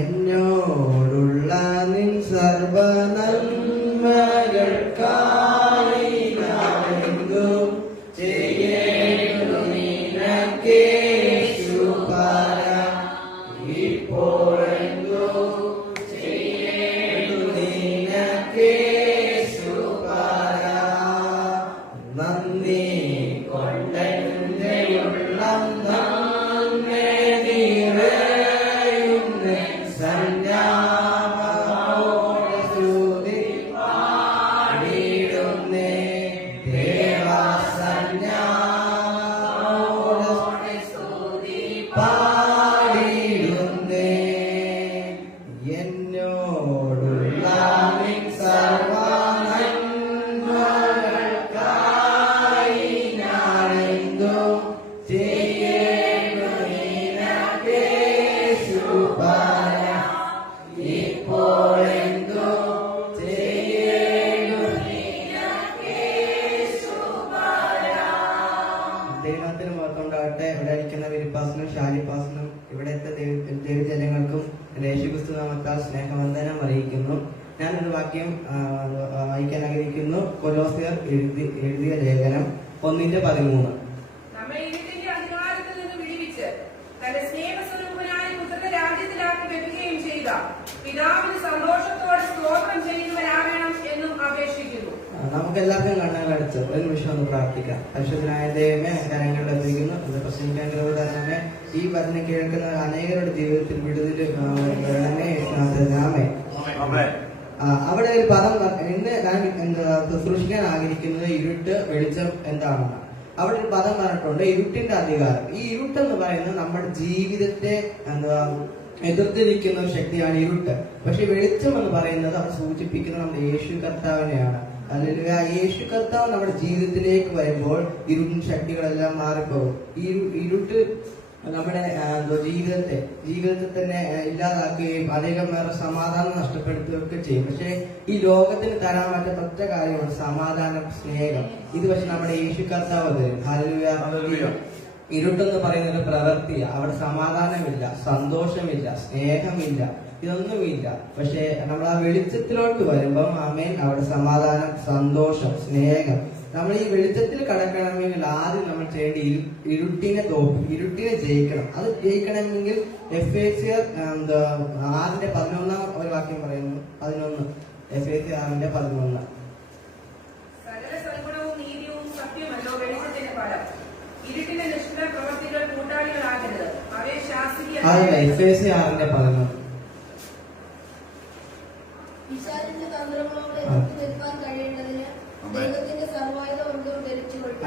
എന്നോടുള്ള നിൻ സർവ നന്മകൾക്കായി ഞാനെന്തും ചെയ്യേണ്ടു നിനക്കേശു പറ. ഇപ്പോഴെന്തും ചെയ്യേണ്ടു നിനക്കേശു പറ. നന്ദി കൊണ്ടെന്റെ ഉള്ളം നന്മേ നിറയുന്നേ സന്യാമോടെ സ്തുതി പാടിടുന്നേ ദേവാ സന്യാമോടെ സ്തുതി പാടിടുന്നേ. എന്നോടുള്ള നിൻ സർവ നന്മകൾക്കായി ഞാനെന്തും ചെയ്യേണ്ടു നിനക്കേശു പറ. ഇപ്പോഴെന്തും ചെയ്യേണ്ടു നിനക്കേശു പറ. ദൈവത്തിന് മഹത്വമുണ്ടാകട്ടെ. ഇവിടെ ഇരിക്കുന്ന വിരിപ്പാസനും ഷാലിപ്പാസനും ഇവിടുത്തെ ദൈവജനങ്ങൾക്കും യേശുക്രിസ്തു നാമത്താൽ സ്നേഹവന്ദനം അറിയിക്കുന്നു. ഞാനൊരു വാക്യം വായിക്കാൻ ആഗ്രഹിക്കുന്നു. കൊലോസ്യർ എഴുതിയ ലേഖനം 1:13. നമ്മെ ഇരുട്ടിന്റെ അധികാരത്തിൽ നിന്ന് വിടുവിച്ച് തന്റെ സ്നേഹസ്വരൂപനായ പുത്രന്റെ രാജ്യത്തിലാക്കി വെക്കുകയും ചെയ്ത പിതാവിന് സന്തോഷത്തോടെ സ്തോത്രം ചെയ്യുന്നവരാകണം എന്നും അപേക്ഷിക്കുന്നു. നമുക്ക് എല്ലാവർക്കും കണ്ണുകളടച്ച് ഒരു നിമിഷം ഒന്ന് പ്രാർത്ഥിക്കാം. പരിശുദ്ധനായ ദൈവമേ, കരങ്ങളിൽ എത്തിക്കുന്നു. അത് പ്രസംഗിക്കാനുള്ള തന്നെ ഈ വചനം കേൾക്കുന്ന അനേകരുടെ ജീവിതത്തിൽ വിടുതൽ വരണമേ. അവിടെ ഒരു പദം ഇന്ന് ഞാൻ ശുശ്രൂഷിക്കാൻ ആഗ്രഹിക്കുന്നത് ഇരുട്ട് വെളിച്ചം എന്താണെന്ന്. അവിടെ ഒരു പദം പറഞ്ഞിട്ടുണ്ട്, ഇരുട്ടിന്റെ അധികാരം. ഈ ഇരുട്ടെന്ന് പറയുന്നത് നമ്മുടെ ജീവിതത്തെ എതിർത്തിരിക്കുന്ന ഒരു ശക്തിയാണ് ഇരുട്ട്. പക്ഷെ വെളിച്ചം എന്ന് പറയുന്നത് അത് സൂചിപ്പിക്കുന്നത് നമ്മുടെ യേശു കർത്താവിനെയാണ്. അല്ലെങ്കിൽ ആ യേശു കർത്താവ് നമ്മുടെ ജീവിതത്തിലേക്ക് വരുമ്പോൾ ഇരുട്ടിൻ ശക്തികളെല്ലാം മാറിപ്പോകും. ഈ ഇരുട്ട് നമ്മുടെ ജീവിതത്തെ തന്നെ ഇല്ലാതാക്കുകയും അധികം പേരുടെ സമാധാനം നഷ്ടപ്പെടുത്തുകയൊക്കെ ചെയ്യും. പക്ഷെ ഈ ലോകത്തിന് തരാൻ പറ്റാത്ത ഒറ്റ കാര്യമാണ് സമാധാനം, സ്നേഹം. ഇത് പക്ഷെ നമ്മുടെ യേശു കർത്താവ് തരും. ഹല്ലേലൂയ. ഇരുട്ടെന്ന് പറയുന്ന ഒരു പ്രവൃത്തിയാണ്. അവിടെ സമാധാനമില്ല, സന്തോഷമില്ല, സ്നേഹമില്ല, ഇതൊന്നുമില്ല. പക്ഷെ നമ്മൾ ആ വെളിച്ചത്തിലോട്ട് വരുമ്പം ആമേൻ, അവിടെ സമാധാനം, സന്തോഷം, സ്നേഹം. നമ്മൾ ഈ വെളിച്ചത്തിൽ കടക്കണമെങ്കിൽ ആദ്യം നമ്മൾ ചെയ്യേണ്ട ഇരുട്ടിനെ ജയിക്കണം. അത് ജയിക്കണമെങ്കിൽ എഫേസ്യർ 6:11 ഒരു വാക്യം പറയുന്നു. 11 എഫേസ്യർ 6:11. സകല സൽഗുണവും നീതിയും സത്യമല്ലോ വെളിച്ചത്തിന്റെ ഫലം. ഇരുട്ടിന്റെ നിഷ്ഫല പ്രവൃത്തികൾ കൂട്ടാളികളാകരുത്, അവയെ ശാസ്ത്രീയ. എഫേസ്യർ 6:11. പിശാചിന്റെ തന്ത്രങ്ങളോട് എതിർക്കാൻ കഴിയേണ്ടതിന് ദൈവത്തിന്റെ സർവായുധവർഗം ധരിച്ചുകൊള്ളും.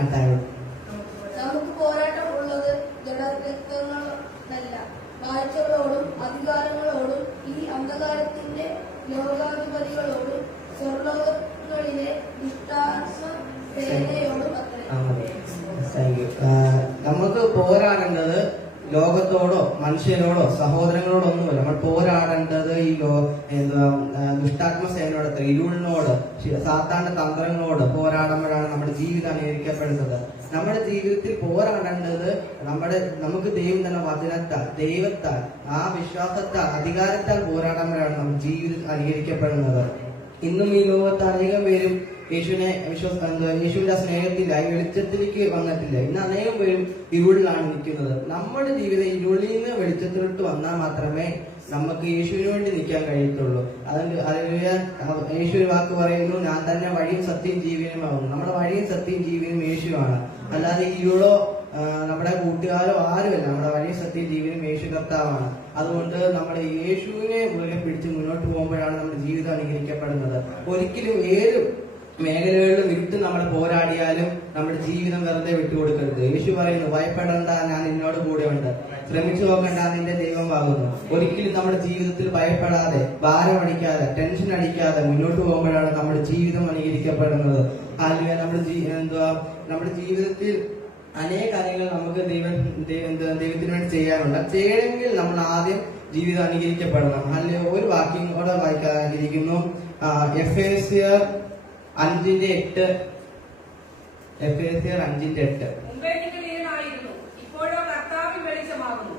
നമുക്ക് പോരാട്ടം ഉള്ളത് ജഡരക്തങ്ങളല്ല, കാഴ്ചകളോടും അധികാരങ്ങളോടും ഈ അന്ധകാരത്തിന്റെ ലോകാധിപതികളോടും സ്വർലോകങ്ങളിലെ ദുഷ്ടാത്മസേനയോടും അത്രേ. നമുക്ക് പോരാടേണ്ടത് ലോകത്തോടോ മനുഷ്യരോടോ സഹോദരങ്ങളോടോ ഒന്നുമല്ല. നമ്മൾ പോരാടേണ്ടത് ഈ ദുഷ്ടാത്മസേനയോട്, ഇരുളിനോട്, സാത്താന്റെ തന്ത്രങ്ങളോട് പോരാടുമ്പോഴാണ് നമ്മുടെ ജീവിതം അനുകരിക്കപ്പെടുന്നത്. നമ്മുടെ ജീവിതത്തിൽ പോരാടേണ്ടത് നമുക്ക് ദൈവം തന്നെ വചനത്താൽ, ദൈവത്താൽ, ആ വിശ്വാസത്താൽ, അധികാരത്താൽ പോരാടുമ്പോഴാണ് നമ്മുടെ ജീവിതം അനുകരിക്കപ്പെടുന്നത്. ഇന്നും ഈ ലോകത്ത് അനേകം പേരും യേശുവിന്റെ സ്നേഹത്തില്ല, ഈ വെളിച്ചത്തിലേക്ക് വന്നിട്ടില്ല. ഇന്ന് അനേകം പേരും ഇരുളിലാണ് നിൽക്കുന്നത്. നമ്മുടെ ജീവിതം ഇരുളിൽ നിന്ന് വെളിച്ചത്തിലോട്ട് വന്നാൽ മാത്രമേ നമുക്ക് യേശുവിന് വേണ്ടി നിൽക്കാൻ കഴിയത്തുള്ളൂ. യേശു ഒരു വാക്ക് പറയുന്നു, ഞാൻ തന്നെ വഴിയും സത്യം ജീവനുമാകുന്നു. നമ്മുടെ വഴിയും സത്യം ജീവനും യേശുവാണ്. അല്ലാതെ ഇരുളോ നമ്മുടെ കൂട്ടുകാരോ ആരുമല്ല. നമ്മുടെ വഴിയും സത്യം ജീവനും യേശു കർത്താവാണ്. അതുകൊണ്ട് നമ്മുടെ യേശുവിനെ മുറുകെ പിടിച്ച് മുന്നോട്ട് പോകുമ്പോഴാണ് നമ്മുടെ ജീവിതം അനുകരിക്കപ്പെടുന്നത്. ഒരിക്കലും ഏത് മേഖലകളിലും വിട്ട് നമ്മൾ പോരാടിയാലും നമ്മുടെ ജീവിതം വെറുതെ വിട്ടുകൊടുക്കരുത്. യേശു പറയുന്നു, ഭയപ്പെടേണ്ട, ഞാൻ നിന്നോട് കൂടെ ഉണ്ട്. ശ്രമിച്ചു നോക്കണ്ട, നിന്റെ ദൈവം ആകുന്നു. ഒരിക്കലും നമ്മുടെ ജീവിതത്തിൽ ഭയപ്പെടാതെ, ഭാരം അടിക്കാതെ, ടെൻഷൻ അടിക്കാതെ മുന്നോട്ട് പോകുമ്പോഴാണ് നമ്മുടെ ജീവിതം അനുകരിക്കപ്പെടുന്നത്. അല്ലെങ്കിൽ നമ്മുടെ ജീവിതത്തിൽ അനേക കാര്യങ്ങൾ നമുക്ക് ദൈവത്തിന് വേണ്ടി ചെയ്യാറുണ്ട്. ചെയ്യണമെങ്കിൽ നമ്മൾ ആദ്യം ജീവിതം അനുകരിക്കപ്പെടണം. അല്ലെങ്കിൽ ഒരു വാക്യം കൂടെ വായിക്കാൻ ആഗ്രഹിക്കുന്നു. എഫേസ്യർ 5:8. മുമ്പേ നിങ്ങൾ ഇരുളായിരുന്നു, ഇപ്പോഴോ കർത്താവിൽ വെളിച്ചമാകുന്നു.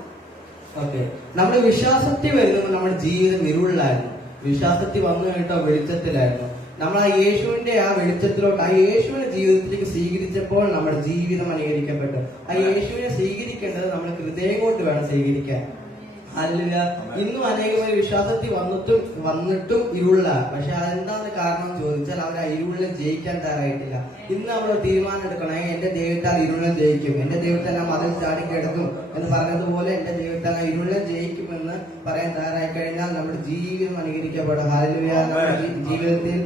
ഓക്കെ, നമ്മുടെ വിശ്വാസത്തിൽ വരുമ്പോൾ നമ്മുടെ ജീവിതം ഇരുളിലായിരുന്നു. വിശ്വാസത്തിൽ വന്നു കഴിഞ്ഞിട്ടോ വെളിച്ചത്തിലായിരുന്നു. നമ്മൾ ആ യേശുവിന്റെ ആ വെളിച്ചത്തിലോട്ട്, ആ യേശുവിന്റെ ജീവിതത്തിലേക്ക് സ്വീകരിച്ചപ്പോൾ നമ്മുടെ ജീവിതം അനുകരിക്കപ്പെട്ടു. ആ യേശുവിനെ സ്വീകരിക്കേണ്ടത് നമ്മൾ ഹൃദയം കൊണ്ട് വേണം സ്വീകരിക്കാൻ. അല്ല, ഇന്നും അനേകം വിശ്വാസത്തിൽ വന്നിട്ടും ഇരുളിലാണ്. പക്ഷെ അതെന്താന്ന് കാരണം ചോദിച്ചാൽ അവർ ആ ഇരുളിനെ ജയിക്കാൻ തയ്യാറായിട്ടില്ല. ഇന്ന് നമ്മൾ തീരുമാനം എടുക്കണം, എന്റെ ദൈവത്താൽ ഇരുളിനെ ജയിക്കും, എന്റെ ദൈവത്താൽ ആ മതിൽ ചാടി കിടക്കും എന്ന് പറഞ്ഞതുപോലെ എന്റെ ദൈവത്താൽ ആ ഇരുളിനെ ജയിക്കുമെന്ന് പറയാൻ തയ്യാറായി കഴിഞ്ഞാൽ നമ്മുടെ ജീവിതം അനുകരിക്കപ്പെടും. ഹല്ലേലൂയ. നമ്മുടെ ജീവിതത്തിൽ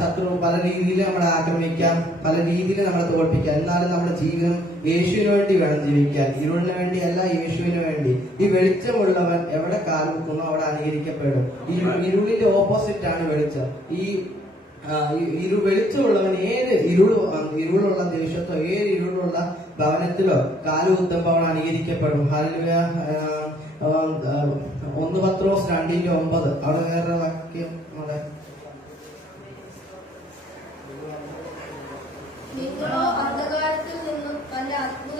ശത്രു പല രീതിയിൽ നമ്മളെ ആക്രമിക്കാം, പല രീതിയിൽ നമ്മളെ തോൽപ്പിക്കാം. എന്നാലും നമ്മുടെ ജീവിതം യേശുവിന് വേണ്ടി വേണം ജീവിക്കാൻ, ഇരുളിന് വേണ്ടിയല്ല, യേശുവിന് വേണ്ടി. ഈ വെളിച്ചമുള്ളവൻ എവിടെ കാലുവെക്കുന്നു അവിടെ അനുകരിക്കപ്പെടും. ഇരുളിന്റെ ഓപ്പോസിറ്റ് ആണ് വെളിച്ചം. ഈ വെളിച്ചമുള്ളവൻ ഏത് ഇരുളുള്ള ദേശത്തോ ഏത് ഇരുളുള്ള ഭവനത്തിലോ കാലുകുത്തുമ്പോൾ അവൻ അനുകരിക്കപ്പെടും. ഹല്ലേലൂയ. 1 പത്രോസ് 2:9 അവിടെ വേറെ വാക്യം അവിടെ നിങ്ങളോ അന്ധകാരത്തിൽ നിന്നും നല്ല അത്ഭുത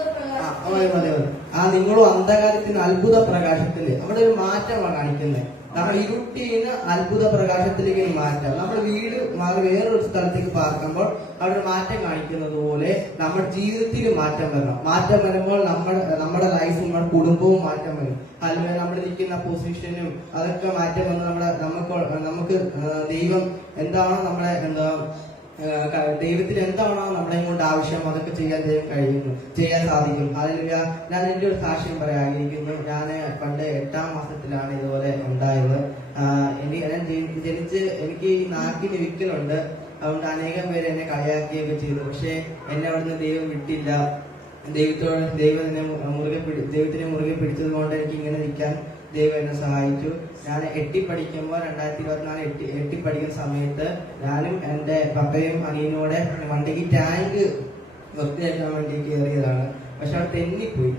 നിങ്ങളും അന്ധകാരത്തിന് അത്ഭുത പ്രകാശത്തില് അവിടെ ഒരു മാറ്റമാണ് കാണിക്കുന്നത്. നമ്മൾ ഇരുട്ടിന്ന് അത്ഭുത പ്രകാശത്തിലേക്ക് മാറ്റാം. നമ്മൾ വീട് മാറി വേറൊരു സ്ഥലത്തേക്ക് പാർക്കുമ്പോൾ അവിടെ ഒരു മാറ്റം കാണിക്കുന്നത് പോലെ നമ്മുടെ ജീവിതത്തിൽ മാറ്റം വരണം. മാറ്റം വരുമ്പോൾ നമ്മുടെ ലൈഫും നമ്മുടെ കുടുംബവും മാറ്റം വരും. അല്ലെങ്കിൽ നമ്മൾ നിൽക്കുന്ന പൊസിഷനും അതൊക്കെ മാറ്റം വന്ന് നമുക്ക് ദൈവം എന്താണോ നമ്മളെ ദൈവത്തിന് എന്താണോ നമ്മളെ കൊണ്ട് ആവശ്യം അതൊക്കെ ചെയ്യാൻ സാധിക്കും. ഹല്ലേലൂയ. ഞാൻ എന്റെ ഒരു സാക്ഷ്യം പറയാൻ ആഗ്രഹിക്കുന്നു. ഞാൻ പണ്ട് 8ാം മാസത്തിലാണ് ഇതുപോലെ ഉണ്ടായത്. എനിക്ക് ഈ നാക്കിന് വിക്കലുണ്ട്. അതുകൊണ്ട് അനേകം പേര് എന്നെ കളിയാക്കിയൊക്കെ ചെയ്തു. പക്ഷെ എന്നെ അവിടുന്ന് ദൈവം വിട്ടില്ല. ദൈവത്തിനെ മുറുകെ പിടിച്ചത് കൊണ്ട് എനിക്ക് ഇങ്ങനെ നിൽക്കാൻ ദൈവം എന്നെ സഹായിച്ചു. ഞാൻ 8ൽ പഠിക്കുമ്പോൾ 2024 8ൽ പഠിക്കുന്ന സമയത്ത് ഞാനും എന്റെ പപ്പയും അനിയനോടെ വണ്ടിക്ക് ടാങ്ക് വൃത്തിയാക്കാൻ വേണ്ടി കയറിയതാണ്. പക്ഷെ അവിടെ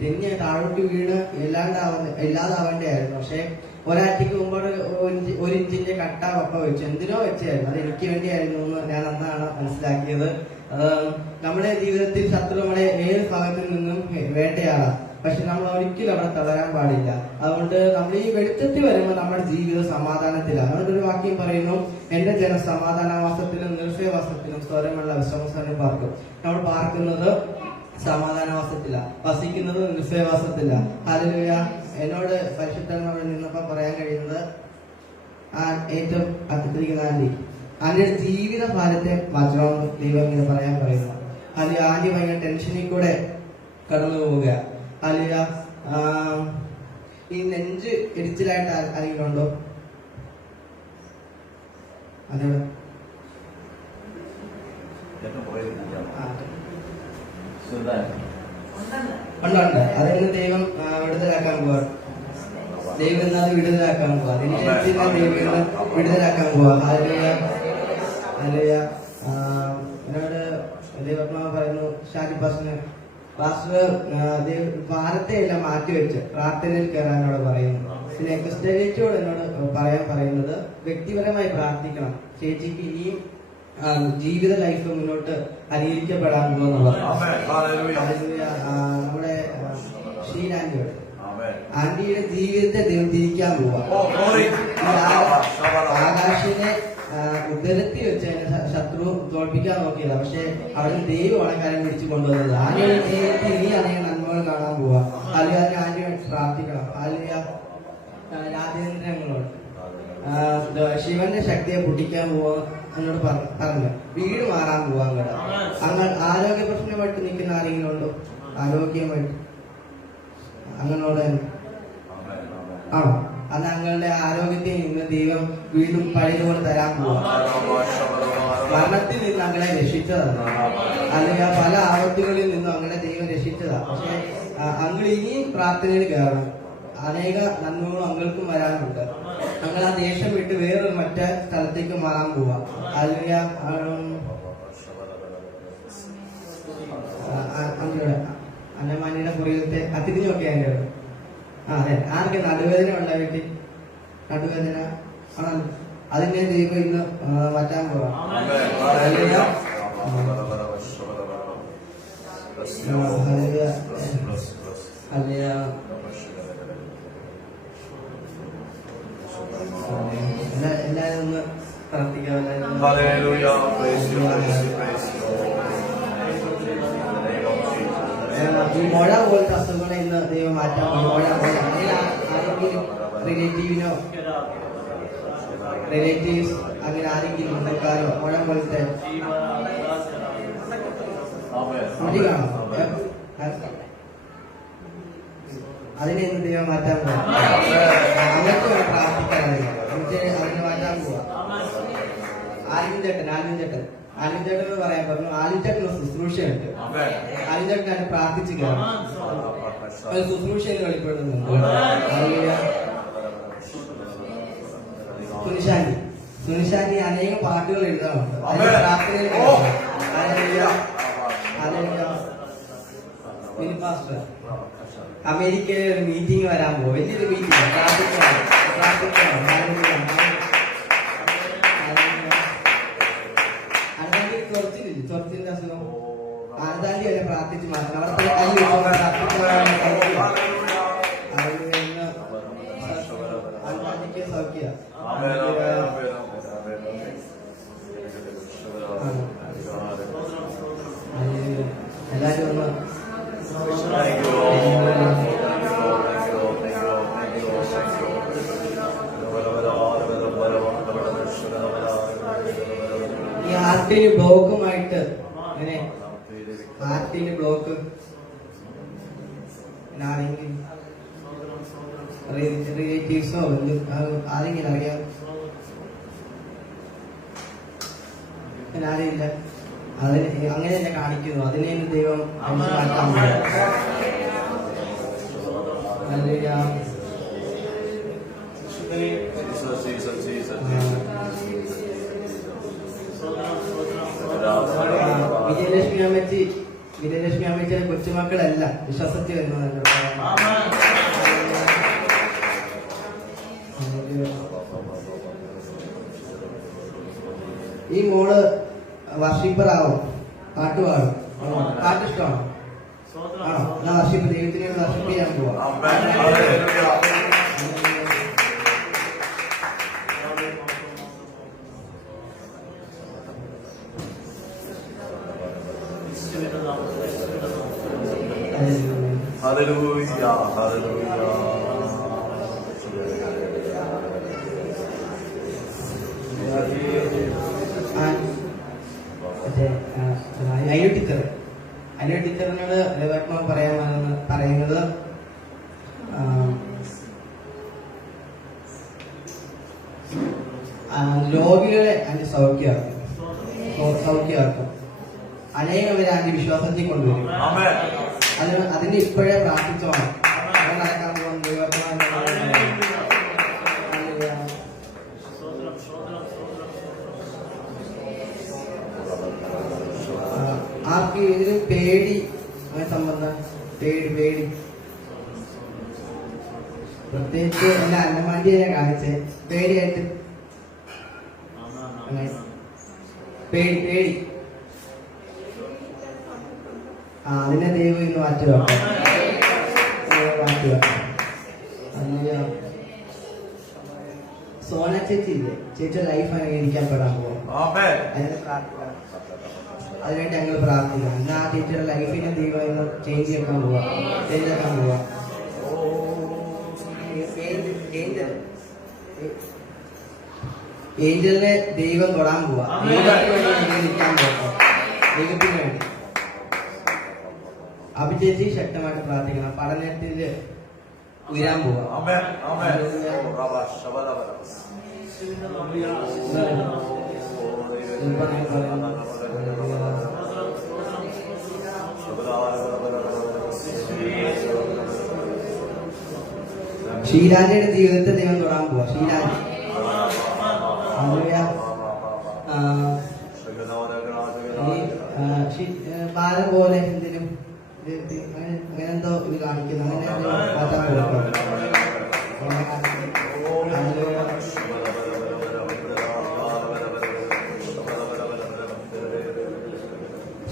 തെന്നി താഴോട്ട് വീണ് ഇല്ലാതാവേണ്ടതായിരുന്നു. പക്ഷെ ഒരാഴ്ചക്ക് മുമ്പ് 1 ഇഞ്ചിന്റെ കട്ട പപ്പ വെച്ചു. എന്തിനോ വെച്ചായിരുന്നു, അത് എനിക്ക് വേണ്ടിയായിരുന്നു എന്ന് ഞാൻ അന്നാണ് മനസ്സിലാക്കിയത്. നമ്മുടെ ജീവിതത്തിൽ ശത്രു നമ്മളെ ഏത് ഭാഗത്തിൽ നിന്നും വേട്ടയാടാം. പക്ഷെ നമ്മൾ ഒരിക്കലും അവിടെ തളരാൻ പാടില്ല. അതുകൊണ്ട് നമ്മൾ ഈ വെളിച്ചത്തിൽ വരുമ്പോൾ നമ്മുടെ ജീവിതം സമാധാനത്തിലാണ്. അതുകൊണ്ട് ഒരു വാക്യം പറയുന്നു, എന്റെ ജനം സമാധാനവാസത്തിലും നിർഭയവാസത്തിലും സ്വരമുള്ള വിശ്വാസത്തിലും പാർക്കും. നമ്മൾ പാർക്കുന്നത് സമാധാനവാസത്തില, വസിക്കുന്നത് നിർഭയവാസത്തില. ഹല്ലേലൂയ. എന്നോട് പരിശുദ്ധമായി നിന്നപ്പോ പറയാൻ കഴിയുന്നത് ഏറ്റവും അടുത്തിരിക്കുന്ന ആന്റിയുടെ ജീവിത ഭാരത്തെ മാറ്റണമെന്ന് ദൈവം ഇങ്ങനെ പറയാൻ പറയുന്നു. അല്ലെങ്കിൽ ആന്റി ഭയങ്കര ടെൻഷനിൽ കൂടെ കടന്നു പോവുക. അല്ലെങ്കിൽ ഈ നെഞ്ച് എരിച്ചിലായിട്ട് ആരെങ്കിലും ഉണ്ടോ? അതെ, ഉണ്ട്. അതെന്ന് ദൈവം വിടുതലാക്കാൻ പോവാ. ദൈവം എന്നത് വിടുതലാക്കാൻ പോവാ. ദൈവം വിടുതലാക്കാൻ പോവാ. എന്നോട് ദൈവമാവ് പറയുന്നു, ഷാജി പാസ്റ്റർ ഭാരത്തെ എല്ലാം മാറ്റിവെച്ച് പ്രാർത്ഥനയിൽ കയറാനോട് പറയുന്നു. പിന്നെ ക്രിസ്ത്യാനിറ്റിയോട് എന്നോട് പറയാൻ പറയുന്നത്, വ്യക്തിപരമായി പ്രാർത്ഥിക്കണം. ചേച്ചിക്ക് ഈ ജീവിത ലൈഫ് മുന്നോട്ട് അനുകരിക്കപ്പെടാൻ പോകുന്നുള്ളത്. നമ്മുടെ ഷീലാന്റിയോട് ആന്റിയുടെ ജീവിതത്തെ ദൈവം തിരിക്കാൻ പോവാ. ആകാശിനെ ഉദരത്തി വെച്ച് അതിനെ ശത്രു തോൽപ്പിക്കാൻ നോക്കിയതാ. പക്ഷെ അവിടെ ദൈവമാണ് കാര്യം പിടിച്ചു കൊണ്ടുവന്നത്. ആന്റിയുടെ ജീവിതത്തിൽ ഇനിയാണ് നന്മകൾ കാണാൻ പോവാ. അല്ലെങ്കിൽ ആന്റി പ്രാർത്ഥിക്കണം. അല്ലെങ്കിൽ രാജേന്ദ്രങ്ങളോട് ശിവന്റെ ശക്തിയെ പൊട്ടിക്കാൻ പോവാ എന്നോട് പറഞ്ഞു. വീട് മാറാൻ പോവാ. അങ്ങ് ആരോഗ്യ പ്രശ്നമായിട്ട് നിൽക്കുന്ന ആരെങ്കിലും ഉണ്ടോ? ആരോഗ്യമായിട്ട് അങ്ങനോട് ആണോ? അന്ന് ഞങ്ങളുടെ ആരോഗ്യത്തെ നിന്ന് ദൈവം വീണ്ടും പഴയതുപോലെ തരാൻ പോവാ. മരണത്തിൽ നിന്ന് അങ്ങനെ രക്ഷിച്ചതാണ്. അല്ലെങ്കിൽ പല ആപത്തുകളിൽ നിന്നും അങ്ങനെ ദൈവം രക്ഷിച്ചതാ. പക്ഷെ അങ്ങൾ ഇനിയും പ്രാർത്ഥനയിൽ കയറണം. അനേക നന്മകളും അങ്ങൾക്കും വരാനുണ്ട്. ഞങ്ങൾ ആ ദേശം വിട്ട് വേറൊരു മറ്റേ സ്ഥലത്തേക്ക് മാറാൻ പോവാ. അല്ലെങ്കിൽ അന്നമാനിയുടെ പുറകിലത്തെ അതിഥിയൊക്കെ അതിൻ്റെ അതെ. ആർക്ക് നടുവേദന ഉണ്ടായിട്ട് നടുവേദന അതിന്റെ ദൈവം ഇന്ന് മാറ്റാൻ പോവാ. എല്ലാവരും ഒന്ന് പ്രാർത്ഥിക്കാം. Hallelujah. Praise you, praise you, praise you. ഈ മഴ പോലത്തെ അസുഖങ്ങളെ ഇന്ന് ദൈവം മാറ്റാൻ മഴ പോലെ ആരെങ്കിലും റിലേറ്റീവ്സ് അങ്ങനെ ആരെങ്കിലും ബന്ധക്കാരോ മഴ പോലത്തെ മുടി കാണോ അതിനെ ഇന്ന് ദൈവം മാറ്റാൻ പോവാ. അങ്ങനത്തെ പ്രാർത്ഥിക്കാറില്ല. അതിനെ മാറ്റാൻ പോവാ. ആലിൻ ചേട്ടൻ എന്ന് പറയാൻ പറഞ്ഞു. ആലിൻ ചേട്ടന് ശുശ്രൂഷയുണ്ട്. ആലിൻ ചേട്ടൻ എന്നെ പ്രാർത്ഥിച്ചു കയറും. ഒരു ശുശ്രൂഷയിൽ വെളിപ്പെടുന്നുണ്ട്. സുനിശാന്തി അനേകം പാട്ടുകൾ എഴുതാറുണ്ട്. അതിന്റെ പ്രാർത്ഥനയിൽ പാസ്റ്റർ അമേരിക്കയിൽ ഒരു മീറ്റിംഗ് വരാൻ പോകും. വലിയൊരു മീറ്റിംഗ്. ചൊറച്ചിന്റെ അസുഖം ആനന്ദാന്റി വരെ പ്രാർത്ഥിച്ച് മാറ്റണം. അവിടെ ആനന്ദാന്റിക്ക് സൗഖ്യ എല്ലാരും ഒന്ന് ഈ ഹാർട്ടിന് ബ്ലോക്കുമായിട്ട് അങ്ങനെ ഹാർട്ടിന് ബ്ലോക്ക് ആരെങ്കിലും റിലേറ്റീവ്സോ ആരെങ്കിലും അറിയാം? ആരെയില്ല. അതിന് അങ്ങനെ തന്നെ കാണിക്കുന്നു. അതിനെ ദൈവം മാറ്റാൻ വിജയലക്ഷ്മി അമ്മച്ചിയുടെ കൊച്ചുമക്കളല്ല വിശ്വാസത്തിൽ വരുന്നത്. ഈ മോള് വർഷിപ്പറാവും, പാട്ട് പാടും. പാട്ട് ഇഷ്ടമാണോ? ആണോ? എന്നാ വർഷിപ്പ് ദൈവത്തിനെ വർഷിപ്പ് ചെയ്യാൻ പോവാം. Hallelujah, hallelujah. അനിയ ടീച്ചറിനോട് രേവാത്മാ പറയുന്നത് രോഗികളെ അതിന്റെ സൗഖ്യമാക്കും. അനേകം പേരെ അതിന്റെ വിശ്വാസത്തിൽ കൊണ്ടുവരും. അതിന് ഇപ്പോഴേ പ്രാർത്ഥിച്ചോണം. നടക്കാൻ പോകുന്ന ആർക്ക് ഇതിന് പേടി സംബന്ധം പേടി പ്രത്യേകിച്ച് എന്റെ അന്നമാണ്ടിയെ കാണിച്ചേ പേടിയായിട്ട് പേടി അതിനെ ദൈവം ഇന്ന് മാറ്റുക. സോന ചേച്ചിയില്ലേ, ചേച്ചിയുടെ ലൈഫ് അനുകരിക്കപ്പെടാൻ പോകും. അതിനായിട്ട് ഞങ്ങൾ പ്രാർത്ഥിക്കണം. ഇന്ന് ആ ചേച്ചിയുടെ ലൈഫിനെ ദൈവം ഇന്ന് ചേഞ്ച് ആക്കാൻ പോവാ. ഏഞ്ചലിനെ ദൈവം തൊടാൻ പോവാ. നിൽക്കാൻ പോകാം. ദൈവത്തിന് വേണ്ടി അഭിചേച്ചി ശക്തമായിട്ട് പ്രാർത്ഥിക്കണം. പഠനത്തില് ഉയരാൻ പോവാ. ഷീലാജിയുടെ ജീവിതത്തെ ദൈവം തൊടാൻ പോവാ. ഷീലാജി ഭാരം പോലെ എന്തിനും അങ്ങനെ എന്തോ ഇത് കാണിക്കുന്നു. അങ്ങനെ മാറ്റാൻ കൊടുക്കണം.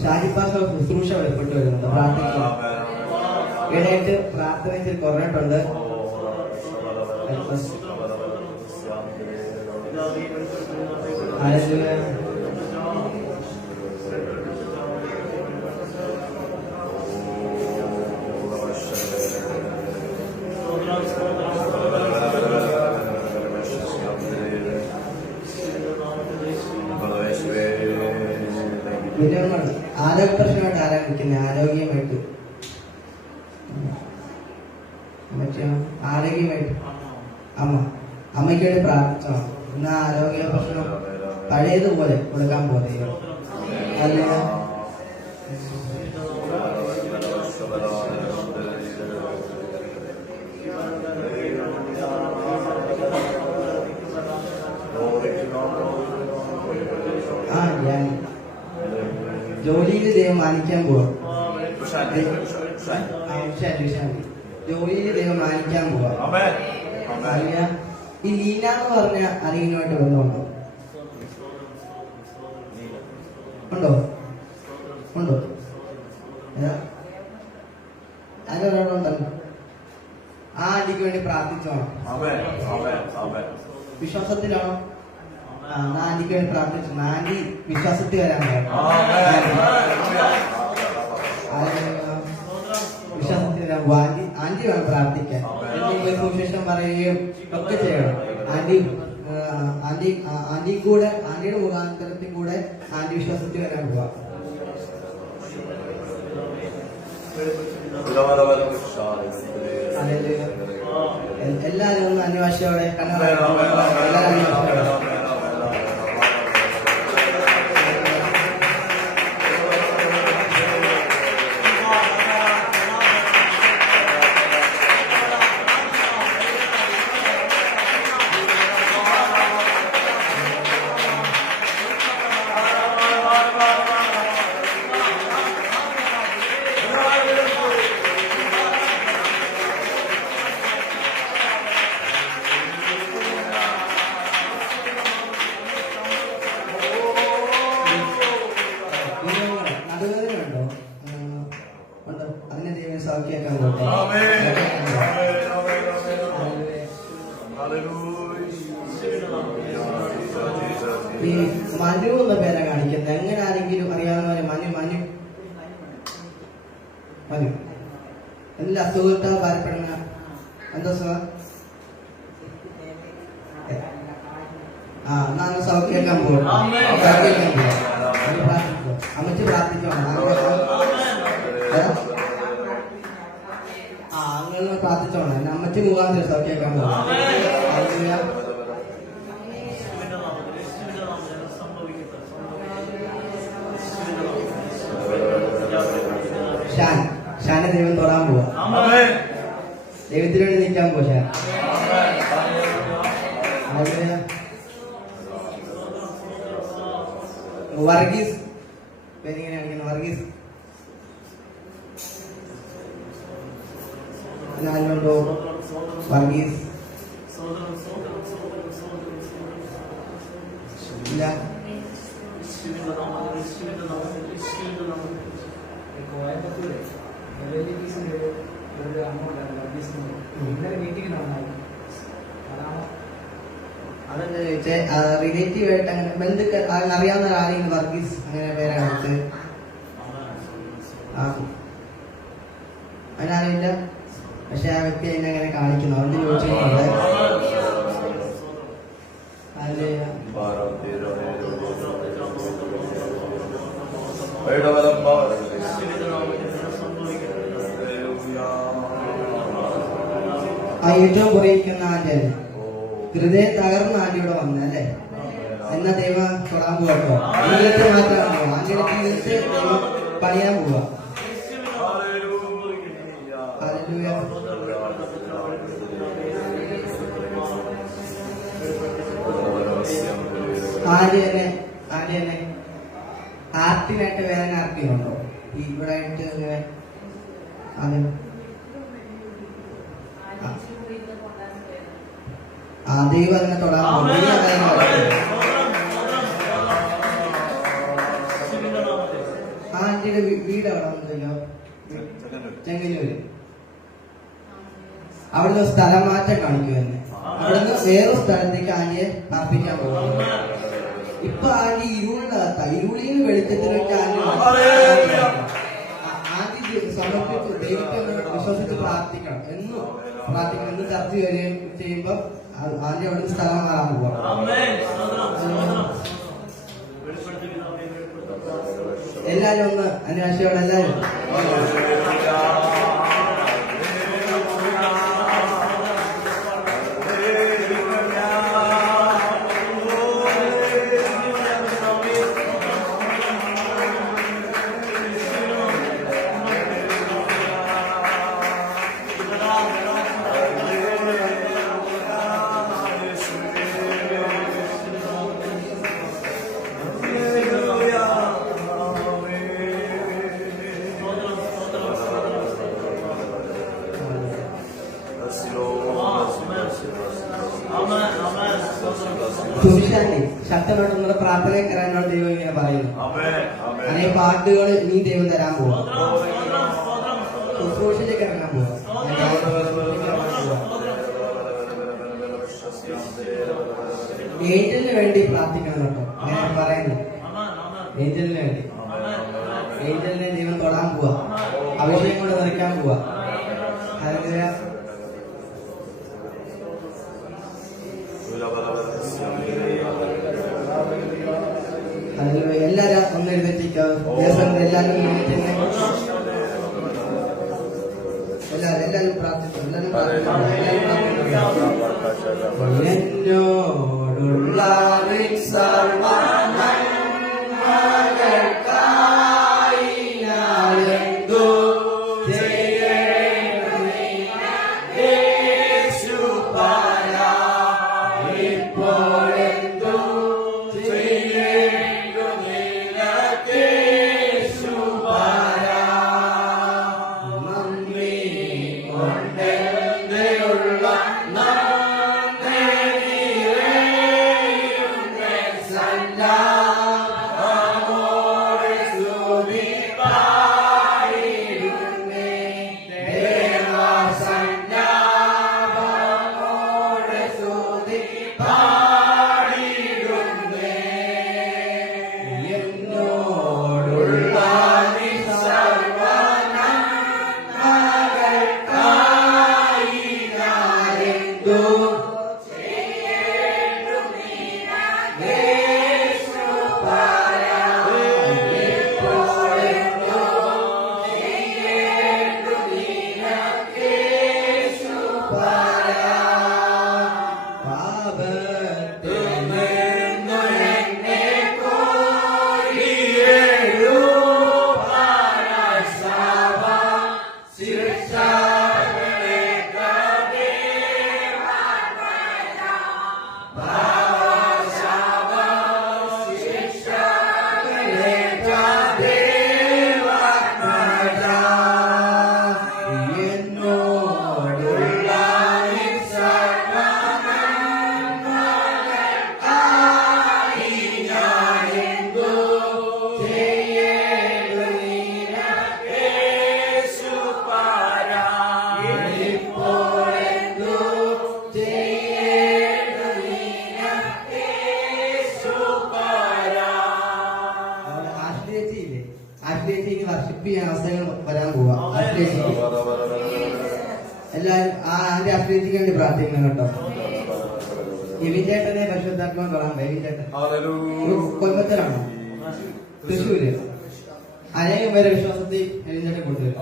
ഷാജിപ്പാസ് ശുശ്രൂഷ വെളിപ്പെട്ടു വരുന്നുണ്ട്. പ്രാർത്ഥിക്കണം. ഇടയായിട്ട് പ്രാർത്ഥന കുറഞ്ഞിട്ടുണ്ട്. ഹല്ലേലൂയ. വിനോദമാണ്. ആരോഗ്യ പ്രശ്നമായിട്ട് ആരാ നിൽക്കുന്നത്? ആരോഗ്യമായിട്ട് മറ്റേ ആരോഗ്യമായിട്ട് അമ്മയ്ക്ക് വേണ്ടി പ്രാർത്ഥിച്ചോ. എന്നാ ആരോഗ്യ പ്രശ്നം പഴയതുപോലെ കൊടുക്കാൻ പോകുന്നത് അല്ല. ആ ഞാൻ ജോലിയിൽ ദൈവം മാനിക്കാൻ പോവാ. ജോലിയിൽ ദൈവം മാനിക്കാൻ പോവാ. അറിയ ഈ ലീന എന്ന് പറഞ്ഞ അറിയുന്നതായിട്ട് ബന്ധമുണ്ടോ? ഉണ്ടോ? ഉണ്ടോ? ആരോടുണ്ടല്ലോ. ആ ആന്റിക്ക് വേണ്ടി പ്രാർത്ഥിച്ചോണം. വിശ്വാസത്തിലാണോ? ആന്റിക്ക് വേണ്ടി പ്രാർത്ഥിച്ചു. ആന്റി വിശ്വാസത്തിൽ വരാൻ വിശ്വാസത്തിൽ വരാൻ ആന്റി വേണം പ്രാർത്ഥിക്കാൻ. സുവിശേഷം പറയുകയും ഒക്കെ ചെയ്യണം. ആന്റി കൂടെ ആന്റിയുടെ മുഖാന്തരത്തിൽ കൂടെ ആന്റി വിശ്വാസത്തിൽ വരാൻ പോവാ. എല്ലാരും ഒന്ന് അന്വേഷയോടെ എല്ലാവരും നടുവേദനയുണ്ടോ? ഉണ്ടോ? അതിനെ ദൈവം സൗഖ്യമാക്കാൻ പോട്ടെ. ഈ മനു എന്ന പേരാ കാണിക്കുന്നത്. എങ്ങനെ ആരെങ്കിലും അറിയാവുന്നവരെ മനു എല്ലാ അസുഖത്താൽ ഭാരപ്പെടുന്ന എന്താ സുഖം? എന്നാണ് സൗഖ്യമാക്കാൻ പോകും. സൗഖ്യമാക്കാൻ പോകും. അമ്മച്ചി പ്രാർത്ഥിക്കണം. അങ്ങനെ പ്രാർത്ഥിച്ചോണം. എന്നെ അമ്മച്ചി മുഖാന്തരം സൗഖ്യമാക്കാൻ പോകും. ഷാനെ ദൈവം തൊടാൻ പോവാ. ദൈവത്തിന് വേണ്ടി നിൽക്കാൻ പോവാ ഷാൻ. വർഗീസ് പേരിങ്ങനെ കാണിക്കുന്നു. വർഗീസ് ഞാനുണ്ടോ? വർഗീസ് ഇല്ല. അതെന്താ ചോദിച്ചേ? റിലേറ്റീവ് ആയിട്ട് അങ്ങനെ ബന്ധുക്കൾ അറിയാവുന്ന ആരെങ്കിലും വർഗീസ് അങ്ങനെ പേരാണ് അതിനറിയില്ല. പക്ഷെ ആ വ്യക്തി എന്നെ അങ്ങനെ കാണിക്കുന്നു. അതുകൊണ്ട് ചോദിച്ചിട്ടുണ്ട്. ആ ഏറ്റവും കുറയിക്കുന്ന ആന്റിയാണ്. ഹൃദയം തകർന്ന ആന്റിയുടെ വന്നല്ലേ. എന്നാ ദൈവം തൊടാൻ പോകട്ടോ. ജീവിതത്തിൽ മാത്രമാണോ? ആന്റിയുടെ ജീവിതത്തിൽ ദൈവം പണിയാൻ പോവാ. ആന്റി തന്നെ ആർട്ടിനായിട്ട് വേദന ആർട്ടിനുണ്ടോ? ഇവിടെ ആയിട്ട് ഇങ്ങനെ ദൈവം അതിനെ തൊടാൻ ആന്റിയുടെ വീട് അവിടെ വന്നല്ലോ. ചെങ്ങന്നൂര്. അവിടുന്ന് സ്ഥലം മാറ്റം കാണിക്കും തന്നെ. അവിടുന്ന് വേറൊരു സ്ഥലത്തേക്ക് ആന്റിയെ പാർപ്പിക്കാൻ പോകും. ഇപ്പൊ ആന്റി ഇരുളിനകത്താ. ഇരുളിന് വെളിച്ചത്തിലേക്ക് ആദ്യം സമർപ്പിച്ച് ദൈവത്തെ വിശ്വസിച്ച് പ്രാർത്ഥിക്കണം. എന്നും പ്രാർത്ഥിക്കണം. എന്ന് ചർച്ച ചെയ്യുമ്പോ ആദ്യം അവിടെ സ്ഥലം മാറാൻ പോവാം. എല്ലാരും ഒന്ന് അന്വേഷിയോടെ എല്ലാരും സുവിശാന്തി ശക്തനോട് നമ്മുടെ പ്രാർത്ഥനയെ കയറാനോട് ദൈവം ഇങ്ങനെ പറയുന്നു. അതേ പാട്ടുകൾ നീ ദൈവം തരാൻ പോവാ. ശുശ്രൂഷയിലേക്ക് ഇറങ്ങാൻ പോവാ. ഏഞ്ചലിന് വേണ്ടി പ്രാർത്ഥിക്കണം കേട്ടോ. ഞാൻ പറയുന്നു ഏഞ്ചലിന് വേണ്ടി. ഏഞ്ചലിനെ ദൈവം തൊടാൻ പോവാ. അഭിഷേകം കൊണ്ട് നിറയ്ക്കാൻ പോവാ. അതിന് എല്ലാരും ഒന്ന് എഴുന്നേറ്റിരിക്കാം. എല്ലാരും എല്ലാരും പ്രാർത്ഥിച്ചു. എന്നോടുള്ള വർഷിപ്പ് ചെയ്യാൻ അവസരങ്ങൾ വരാൻ പോവാ. എല്ലാരും ആ ആന്റെ അഭ്യർത്ഥിക്ക് വേണ്ടി പ്രാർത്ഥിക്കണം കേട്ടോ. എവിൻ ചേട്ടനെ പരിശുദ്ധാത്മാ പറയാൻ. എവിൻ ചേട്ടൻ കൊൽക്കത്തയിലാണോ? തൃശ്ശൂര്. അനേകം പേരെ വിശ്വാസത്തിൽ എവിൻ ചേട്ടൻ കൊണ്ടുവരും.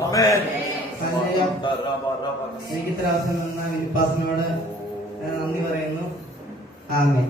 എനിക്ക് ഇത്ര അവസരം തന്ന വിശ്വാസനോട് നന്ദി പറയുന്നു. ആമേൻ.